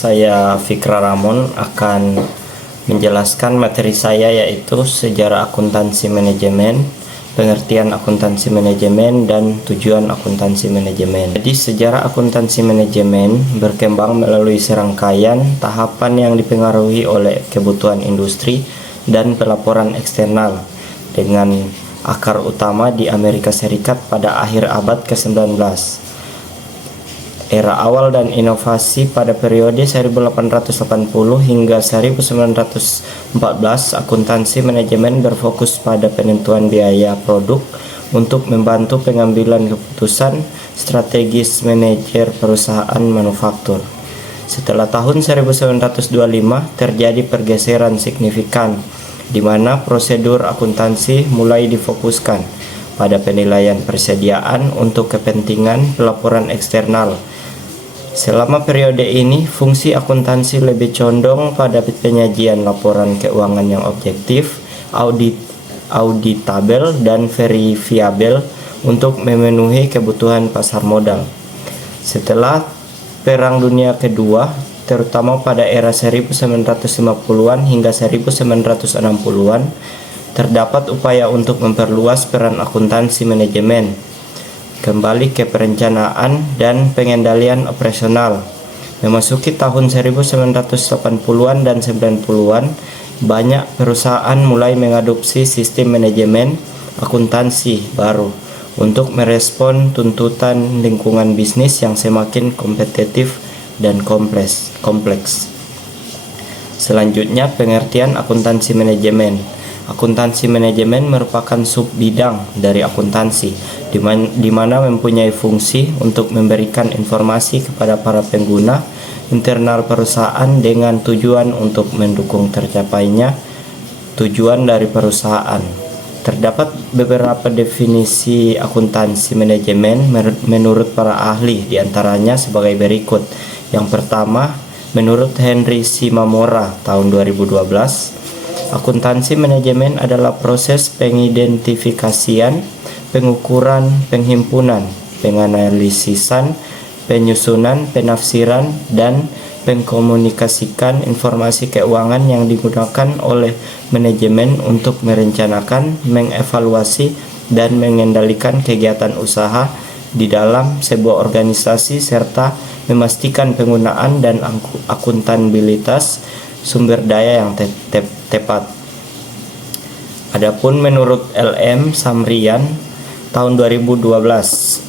saya Fikra Ramon akan menjelaskan materi saya, yaitu sejarah akuntansi manajemen, pengertian akuntansi manajemen, dan tujuan akuntansi manajemen. Jadi sejarah akuntansi manajemen berkembang melalui serangkaian tahapan yang dipengaruhi oleh kebutuhan industri dan pelaporan eksternal, dengan akar utama di Amerika Serikat pada akhir abad ke-19. Era awal dan inovasi pada periode 1880 hingga 1914, akuntansi manajemen berfokus pada penentuan biaya produk untuk membantu pengambilan keputusan strategis manajer perusahaan manufaktur. Setelah tahun 1925, terjadi pergeseran signifikan di mana prosedur akuntansi mulai difokuskan pada penilaian persediaan untuk kepentingan pelaporan eksternal. Selama periode ini, fungsi akuntansi lebih condong pada penyajian laporan keuangan yang objektif, auditabel, dan verifiabel untuk memenuhi kebutuhan pasar modal. Setelah Perang Dunia Kedua, terutama pada era 1950-an hingga 1960-an, terdapat upaya untuk memperluas peran akuntansi manajemen kembali ke perencanaan dan pengendalian operasional. Memasuki tahun 1980-an dan 90-an, banyak perusahaan mulai mengadopsi sistem manajemen akuntansi baru untuk merespon tuntutan lingkungan bisnis yang semakin kompetitif dan kompleks. Selanjutnya, pengertian akuntansi manajemen. Akuntansi manajemen merupakan sub-bidang dari akuntansi, di mana mempunyai fungsi untuk memberikan informasi kepada para pengguna internal perusahaan dengan tujuan untuk mendukung tercapainya tujuan dari perusahaan. Terdapat beberapa definisi akuntansi manajemen menurut para ahli, diantaranya sebagai berikut. Yang pertama, menurut Henry Shimamura tahun 2012, akuntansi manajemen adalah proses pengidentifikasian, pengukuran, penghimpunan, penganalisisan, penyusunan, penafsiran, dan pengkomunikasikan informasi keuangan yang digunakan oleh manajemen untuk merencanakan, mengevaluasi, dan mengendalikan kegiatan usaha di dalam sebuah organisasi serta memastikan penggunaan dan akuntabilitas sumber daya yang tepat. Adapun menurut L.M. Samrian tahun 2012,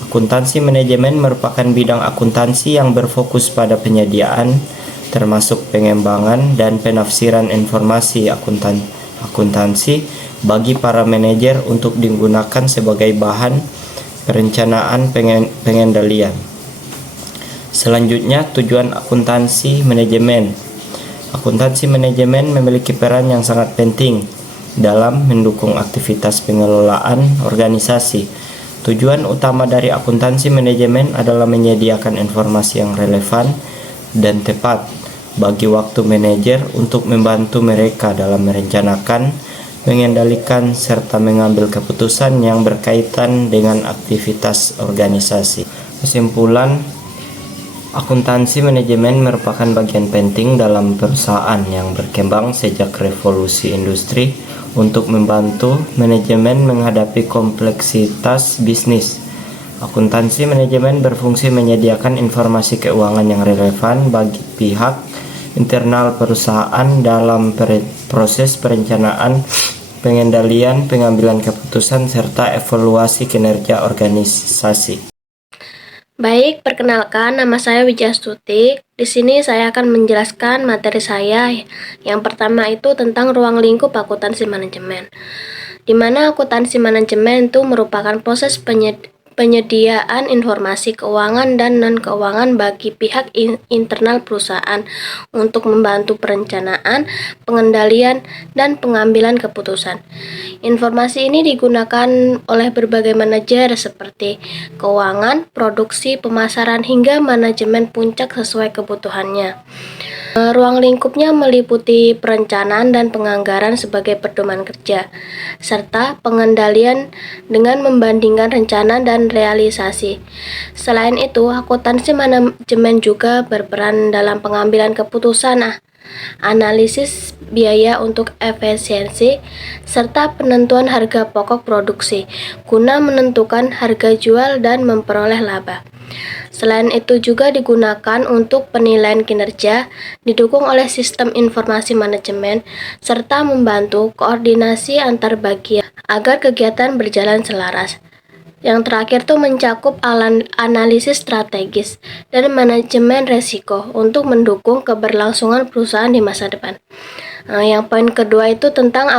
akuntansi manajemen merupakan bidang akuntansi yang berfokus pada penyediaan, termasuk pengembangan dan penafsiran informasi akuntansi bagi para manajer untuk digunakan sebagai bahan perencanaan pengendalian. Selanjutnya, tujuan akuntansi manajemen. Akuntansi manajemen memiliki peran yang sangat penting dalam mendukung aktivitas pengelolaan organisasi. Tujuan utama dari akuntansi manajemen adalah menyediakan informasi yang relevan dan tepat bagi waktu manajer untuk membantu mereka dalam merencanakan, mengendalikan, serta mengambil keputusan yang berkaitan dengan aktivitas organisasi. Kesimpulan, akuntansi manajemen merupakan bagian penting dalam perusahaan yang berkembang sejak revolusi industri untuk membantu manajemen menghadapi kompleksitas bisnis. Akuntansi manajemen berfungsi menyediakan informasi keuangan yang relevan bagi pihak internal perusahaan dalam proses perencanaan, pengendalian, pengambilan keputusan, serta evaluasi kinerja organisasi. Baik, perkenalkan, nama saya Wijastuti. Di sini saya akan menjelaskan materi saya. Yang pertama itu tentang ruang lingkup akuntansi manajemen. Di mana akuntansi manajemen itu merupakan proses penyediaan informasi keuangan dan non-keuangan bagi pihak internal perusahaan untuk membantu perencanaan, pengendalian, dan pengambilan keputusan. Informasi ini digunakan oleh berbagai manajer seperti keuangan, produksi, pemasaran, hingga manajemen puncak sesuai kebutuhannya. Ruang lingkupnya meliputi perencanaan dan penganggaran sebagai pedoman kerja, serta pengendalian dengan membandingkan rencana dan realisasi. Selain itu, akuntansi manajemen juga berperan dalam pengambilan keputusan, analisis biaya untuk efisiensi, serta penentuan harga pokok produksi, guna menentukan harga jual dan memperoleh laba. Selain itu juga digunakan untuk penilaian kinerja, didukung oleh sistem informasi manajemen, serta membantu koordinasi antar bagian agar kegiatan berjalan selaras. Yang terakhir tuh mencakup analisis strategis dan manajemen resiko untuk mendukung keberlangsungan perusahaan di masa depan. Yang poin kedua itu tentang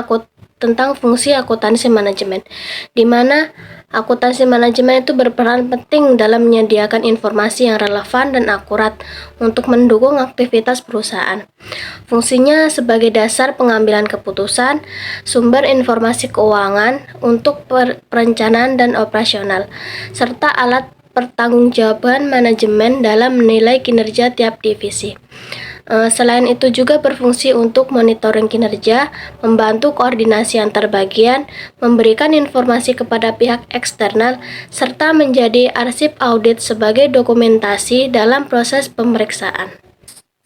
fungsi akuntansi manajemen, di mana akuntansi manajemen itu berperan penting dalam menyediakan informasi yang relevan dan akurat untuk mendukung aktivitas perusahaan. Fungsinya sebagai dasar pengambilan keputusan, sumber informasi keuangan untuk perencanaan dan operasional, serta alat pertanggungjawaban manajemen dalam menilai kinerja tiap divisi. Selain itu juga berfungsi untuk monitoring kinerja, membantu koordinasi antar bagian, memberikan informasi kepada pihak eksternal, serta menjadi arsip audit sebagai dokumentasi dalam proses pemeriksaan.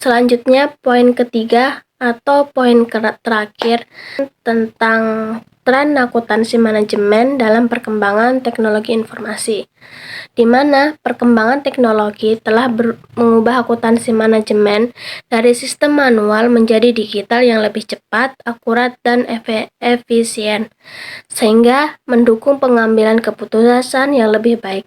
Selanjutnya, poin ketiga atau poin terakhir tentang tren akuntansi manajemen dalam perkembangan teknologi informasi, di mana perkembangan teknologi telah mengubah akuntansi manajemen dari sistem manual menjadi digital yang lebih cepat, akurat, dan efisien, sehingga mendukung pengambilan keputusan yang lebih baik.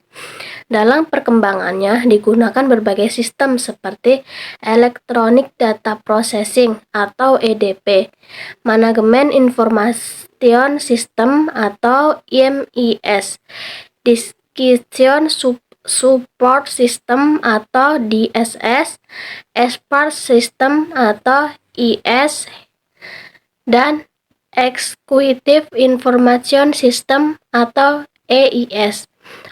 Dalam perkembangannya digunakan berbagai sistem seperti Electronic Data Processing atau EDP, Manajemen Information System atau IMIS, Decision Support System atau DSS, Expert System atau IS, dan Executive Information System atau EIS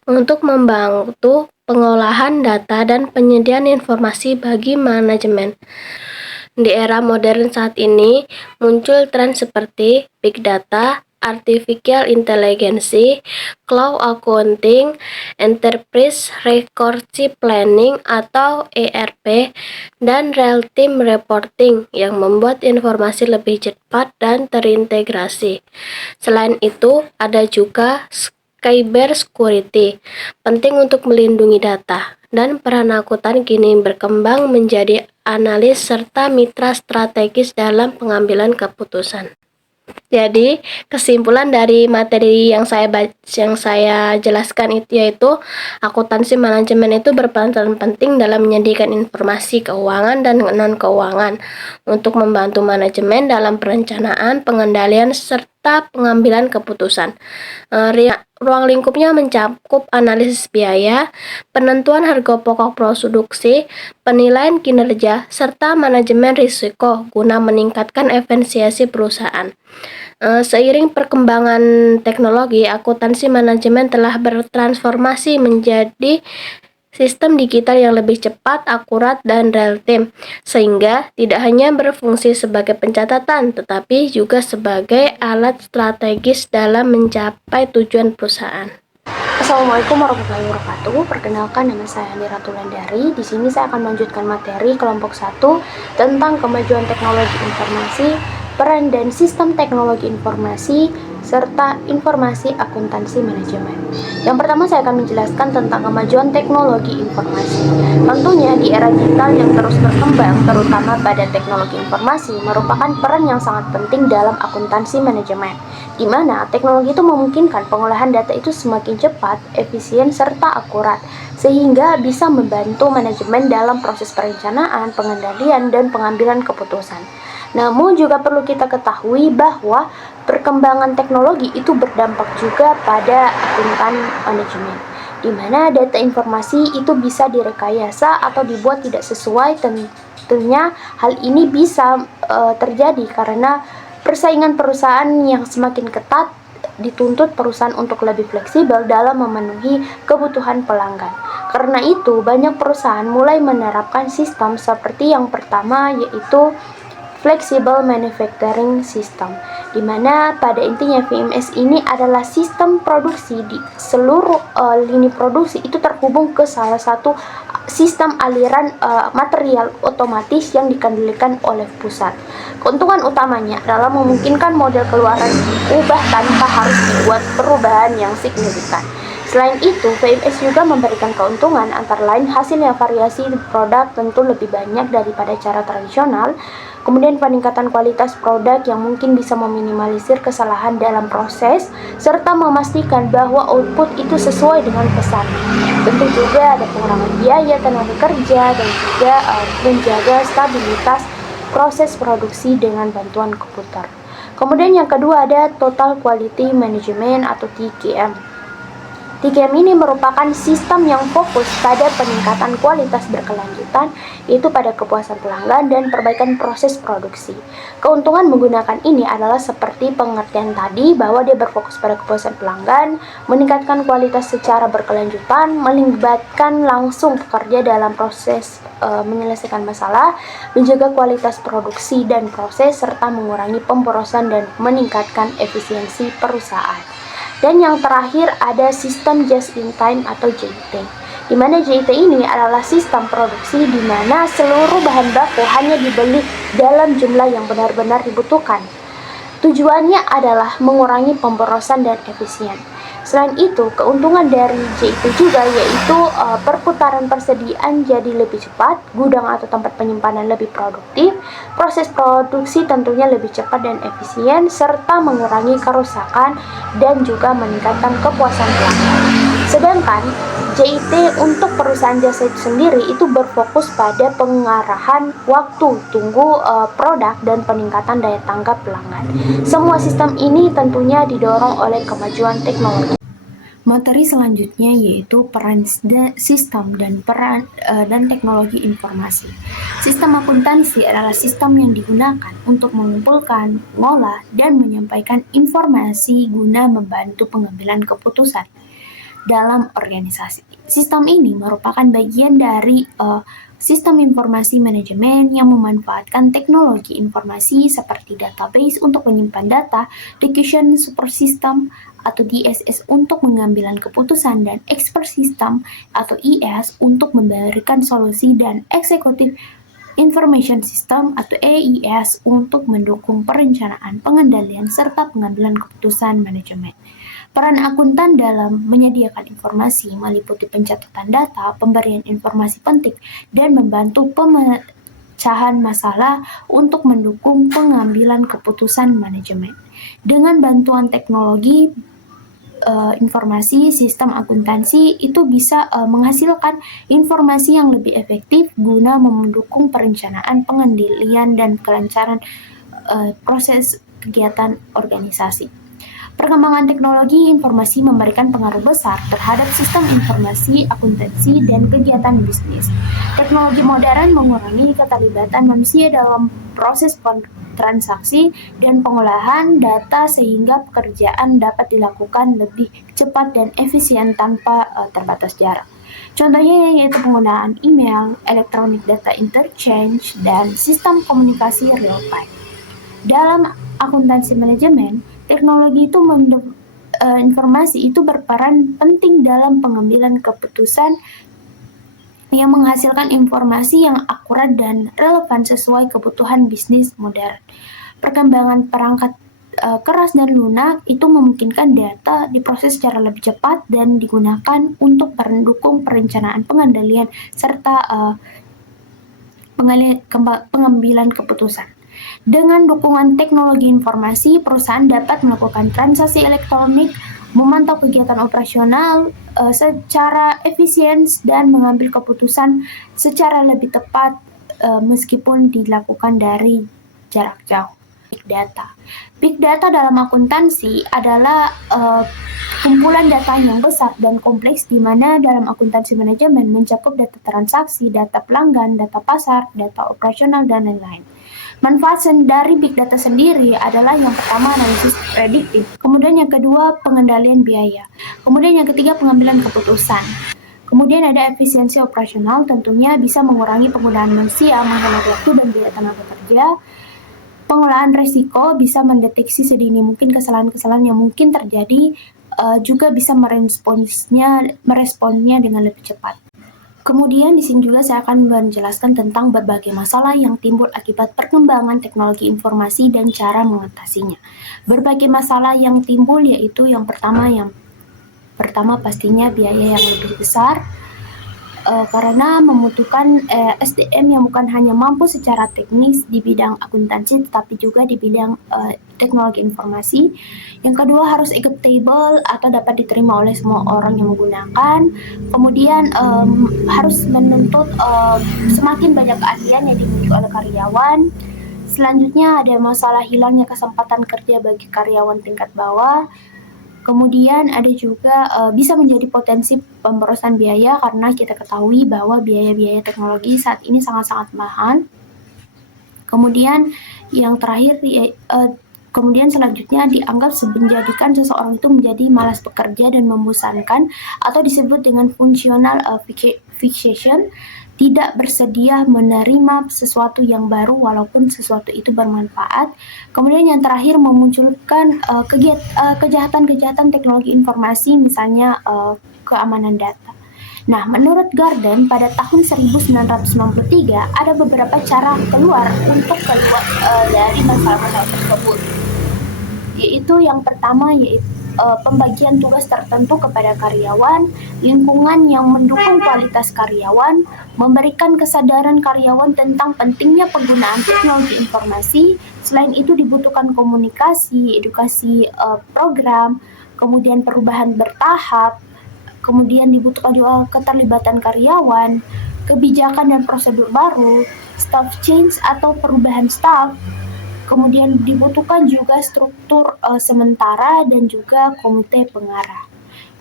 untuk membantu pengolahan data dan penyediaan informasi bagi manajemen. Di era modern saat ini, muncul tren seperti Big Data, Artificial Intelligence, Cloud Accounting, Enterprise Resource Planning atau ERP, dan Real-Time Reporting yang membuat informasi lebih cepat dan terintegrasi. Selain itu, ada juga cyber security, penting untuk melindungi data, dan peran akuntan kini berkembang menjadi analis serta mitra strategis dalam pengambilan keputusan. Jadi, kesimpulan dari materi yang saya jelaskan itu yaitu akuntansi manajemen itu berperan penting dalam menyediakan informasi keuangan dan non-keuangan untuk membantu manajemen dalam perencanaan, pengendalian, serta pengambilan keputusan. Ruang lingkupnya mencakup analisis biaya, penentuan harga pokok produksi, penilaian kinerja, serta manajemen risiko guna meningkatkan efisiensi perusahaan. Seiring perkembangan teknologi, akuntansi manajemen telah bertransformasi menjadi sistem digital yang lebih cepat, akurat, dan real-time, sehingga tidak hanya berfungsi sebagai pencatatan, tetapi juga sebagai alat strategis dalam mencapai tujuan perusahaan. Assalamualaikum warahmatullahi wabarakatuh. Perkenalkan, nama saya Andi Ratulandari. Di sini saya akan melanjutkan materi kelompok 1 tentang kemajuan teknologi informasi, peran dan sistem teknologi informasi, serta informasi akuntansi manajemen. Yang pertama saya akan menjelaskan tentang kemajuan teknologi informasi. Tentunya di era digital yang terus berkembang, terutama pada teknologi informasi, merupakan peran yang sangat penting dalam akuntansi manajemen, di mana teknologi itu memungkinkan pengolahan data itu semakin cepat, efisien, serta akurat, sehingga bisa membantu manajemen dalam proses perencanaan, pengendalian, dan pengambilan keputusan. Namun juga perlu kita ketahui bahwa perkembangan teknologi itu berdampak juga pada akuntan manajemen, di mana data informasi itu bisa direkayasa atau dibuat tidak sesuai. Tentunya hal ini bisa terjadi karena persaingan perusahaan yang semakin ketat dituntut perusahaan untuk lebih fleksibel dalam memenuhi kebutuhan pelanggan. Karena itu, banyak perusahaan mulai menerapkan sistem seperti yang pertama, yaitu Flexible Manufacturing System, di mana pada intinya VMS ini adalah sistem produksi di seluruh lini produksi itu terhubung ke salah satu sistem aliran material otomatis yang dikendalikan oleh pusat. Keuntungan utamanya adalah memungkinkan model keluaran diubah tanpa harus dibuat perubahan yang signifikan. Selain itu, VMS juga memberikan keuntungan antara lain hasilnya variasi produk tentu lebih banyak daripada cara tradisional, kemudian peningkatan kualitas produk yang mungkin bisa meminimalisir kesalahan dalam proses, serta memastikan bahwa output itu sesuai dengan pesan. Tentu juga ada pengurangan biaya tenaga kerja dan juga menjaga stabilitas proses produksi dengan bantuan komputer. Kemudian yang kedua ada Total Quality Management atau TQM. TQM ini merupakan sistem yang fokus pada peningkatan kualitas berkelanjutan, yaitu pada kepuasan pelanggan dan perbaikan proses produksi. Keuntungan menggunakan ini adalah seperti pengertian tadi, bahwa dia berfokus pada kepuasan pelanggan, meningkatkan kualitas secara berkelanjutan, melibatkan langsung pekerja dalam proses menyelesaikan masalah, menjaga kualitas produksi dan proses, serta mengurangi pemborosan dan meningkatkan efisiensi perusahaan. Dan yang terakhir ada sistem just in time atau JIT. Di mana JIT ini adalah sistem produksi di mana seluruh bahan baku hanya dibeli dalam jumlah yang benar-benar dibutuhkan. Tujuannya adalah mengurangi pemborosan dan efisien. Selain itu, keuntungan dari JIT juga yaitu perputaran persediaan jadi lebih cepat, gudang atau tempat penyimpanan lebih produktif, proses produksi tentunya lebih cepat dan efisien, serta mengurangi kerusakan dan juga meningkatkan kepuasan pelanggan. Sedangkan JIT untuk perusahaan jasa itu sendiri itu berfokus pada pengarahan waktu tunggu produk dan peningkatan daya tanggap pelanggan. Semua sistem ini tentunya didorong oleh kemajuan teknologi. Materi selanjutnya yaitu peran sistem dan teknologi informasi. Sistem akuntansi adalah sistem yang digunakan untuk mengumpulkan, mengolah, dan menyampaikan informasi guna membantu pengambilan keputusan dalam organisasi. Sistem ini merupakan bagian dari sistem informasi manajemen yang memanfaatkan teknologi informasi seperti database untuk menyimpan data, decision support system atau DSS untuk pengambilan keputusan, dan expert system atau ES untuk memberikan solusi, dan executive information system atau AIS untuk mendukung perencanaan, pengendalian, serta pengambilan keputusan manajemen. Peran akuntan dalam menyediakan informasi meliputi pencatatan data, pemberian informasi penting, dan membantu pemecahan masalah untuk mendukung pengambilan keputusan manajemen. Dengan bantuan teknologi informasi, sistem akuntansi itu bisa menghasilkan informasi yang lebih efektif guna mendukung perencanaan, pengendalian, dan kelancaran proses kegiatan organisasi. Perkembangan teknologi informasi memberikan pengaruh besar terhadap sistem informasi, akuntansi, dan kegiatan bisnis. Teknologi modern mengurangi keterlibatan manusia dalam proses transaksi dan pengolahan data sehingga pekerjaan dapat dilakukan lebih cepat dan efisien tanpa terbatas jarak. Contohnya yaitu penggunaan email, electronic data interchange, dan sistem komunikasi real time. Dalam akuntansi manajemen, teknologi itu informasi itu berperan penting dalam pengambilan keputusan yang menghasilkan informasi yang akurat dan relevan sesuai kebutuhan bisnis modern. Perkembangan perangkat keras dan lunak itu memungkinkan data diproses secara lebih cepat dan digunakan untuk mendukung perencanaan, pengendalian, serta pengambilan keputusan. Dengan dukungan teknologi informasi, perusahaan dapat melakukan transaksi elektronik, memantau kegiatan operasional secara efisien, dan mengambil keputusan secara lebih tepat meskipun dilakukan dari jarak jauh. Big data. Big data dalam akuntansi adalah kumpulan data yang besar dan kompleks di mana dalam akuntansi manajemen mencakup data transaksi, data pelanggan, data pasar, data operasional, dan lain-lain. Manfaat dari big data sendiri adalah yang pertama analisis prediktif, kemudian yang kedua pengendalian biaya, kemudian yang ketiga pengambilan keputusan. Kemudian ada efisiensi operasional, tentunya bisa mengurangi penggunaan manusia, menghemat waktu dan biaya tenaga kerja. Pengelolaan resiko bisa mendeteksi sedini mungkin kesalahan-kesalahan yang mungkin terjadi, juga bisa meresponnya dengan lebih cepat. Kemudian di sini juga saya akan menjelaskan tentang berbagai masalah yang timbul akibat perkembangan teknologi informasi dan cara mengatasinya. Berbagai masalah yang timbul yaitu yang pertama pastinya biaya yang lebih besar, karena membutuhkan SDM yang bukan hanya mampu secara teknis di bidang akuntansi tetapi juga di bidang teknologi informasi. Yang kedua harus adaptable atau dapat diterima oleh semua orang yang menggunakan. Kemudian harus menuntut semakin banyak keahlian yang dimiliki oleh karyawan. Selanjutnya ada masalah hilangnya kesempatan kerja bagi karyawan tingkat bawah. Kemudian ada juga bisa menjadi potensi pemborosan biaya karena kita ketahui bahwa biaya-biaya teknologi saat ini sangat-sangat mahal. Kemudian yang terakhir, kemudian selanjutnya dianggap menjadikan seseorang itu menjadi malas bekerja dan membosankan atau disebut dengan functional fixation, tidak bersedia menerima sesuatu yang baru walaupun sesuatu itu bermanfaat. Kemudian yang terakhir memunculkan kejahatan-kejahatan teknologi informasi, misalnya keamanan data. Nah, menurut Garden pada tahun 1993 ada beberapa cara keluar dari masalah-masalah tersebut. Yaitu yang pertama pembagian tugas tertentu kepada karyawan, lingkungan yang mendukung kualitas karyawan, memberikan kesadaran karyawan tentang pentingnya penggunaan teknologi informasi. Selain itu dibutuhkan komunikasi, edukasi program, kemudian perubahan bertahap, kemudian dibutuhkan juga keterlibatan karyawan, kebijakan dan prosedur baru, staff change atau perubahan staff. Kemudian dibutuhkan juga struktur sementara dan juga komite pengarah.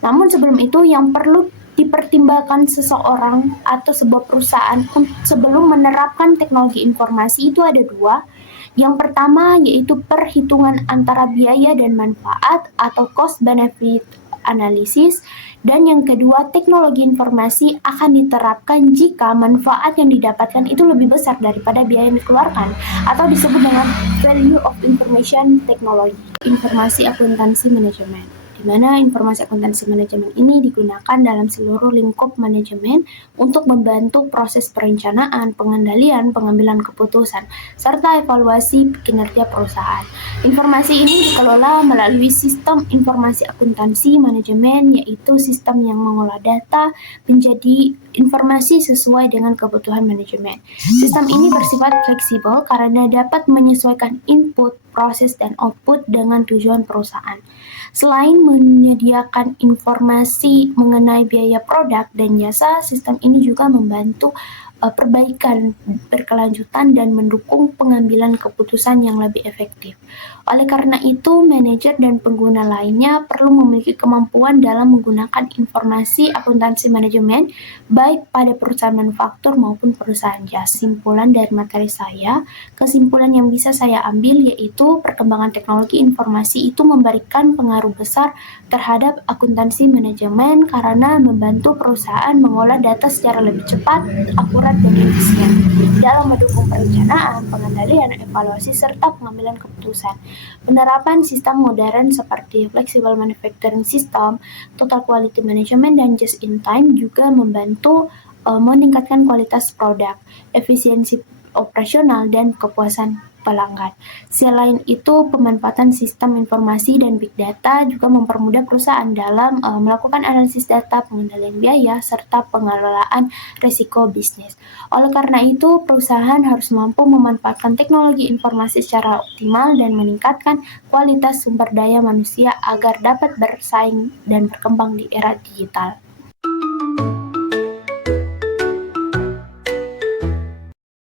Namun sebelum itu yang perlu dipertimbangkan seseorang atau sebuah perusahaan sebelum menerapkan teknologi informasi itu ada dua. Yang pertama yaitu perhitungan antara biaya dan manfaat atau cost benefit analysis. Dan yang kedua, teknologi informasi akan diterapkan jika manfaat yang didapatkan itu lebih besar daripada biaya yang dikeluarkan atau disebut dengan value of information technology. Informasi akuntansi manajemen, di mana informasi akuntansi manajemen ini digunakan dalam seluruh lingkup manajemen untuk membantu proses perencanaan, pengendalian, pengambilan keputusan, serta evaluasi kinerja perusahaan. Informasi ini dikelola melalui sistem informasi akuntansi manajemen, yaitu sistem yang mengolah data menjadi informasi sesuai dengan kebutuhan manajemen. Sistem ini bersifat fleksibel karena dapat menyesuaikan input, proses, dan output dengan tujuan perusahaan. Selain menyediakan informasi mengenai biaya produk dan jasa, sistem ini juga membantu perbaikan berkelanjutan dan mendukung pengambilan keputusan yang lebih efektif. Oleh karena itu, manajer dan pengguna lainnya perlu memiliki kemampuan dalam menggunakan informasi akuntansi manajemen, baik pada perusahaan manufaktur maupun perusahaan jasa. Kesimpulan dari materi saya, kesimpulan yang bisa saya ambil yaitu perkembangan teknologi informasi itu memberikan pengaruh besar terhadap akuntansi manajemen karena membantu perusahaan mengolah data secara lebih cepat, akurat, dan efisien dalam mendukung perencanaan, pengendalian, evaluasi, serta pengambilan keputusan. Penerapan sistem modern seperti flexible manufacturing system, total quality management, dan just in time juga membantu meningkatkan kualitas produk, efisiensi operasional, dan kepuasan pelanggan. Selain itu, pemanfaatan sistem informasi dan big data juga mempermudah perusahaan dalam melakukan analisis data, pengendalian biaya, serta pengelolaan risiko bisnis. Oleh karena itu, perusahaan harus mampu memanfaatkan teknologi informasi secara optimal dan meningkatkan kualitas sumber daya manusia agar dapat bersaing dan berkembang di era digital.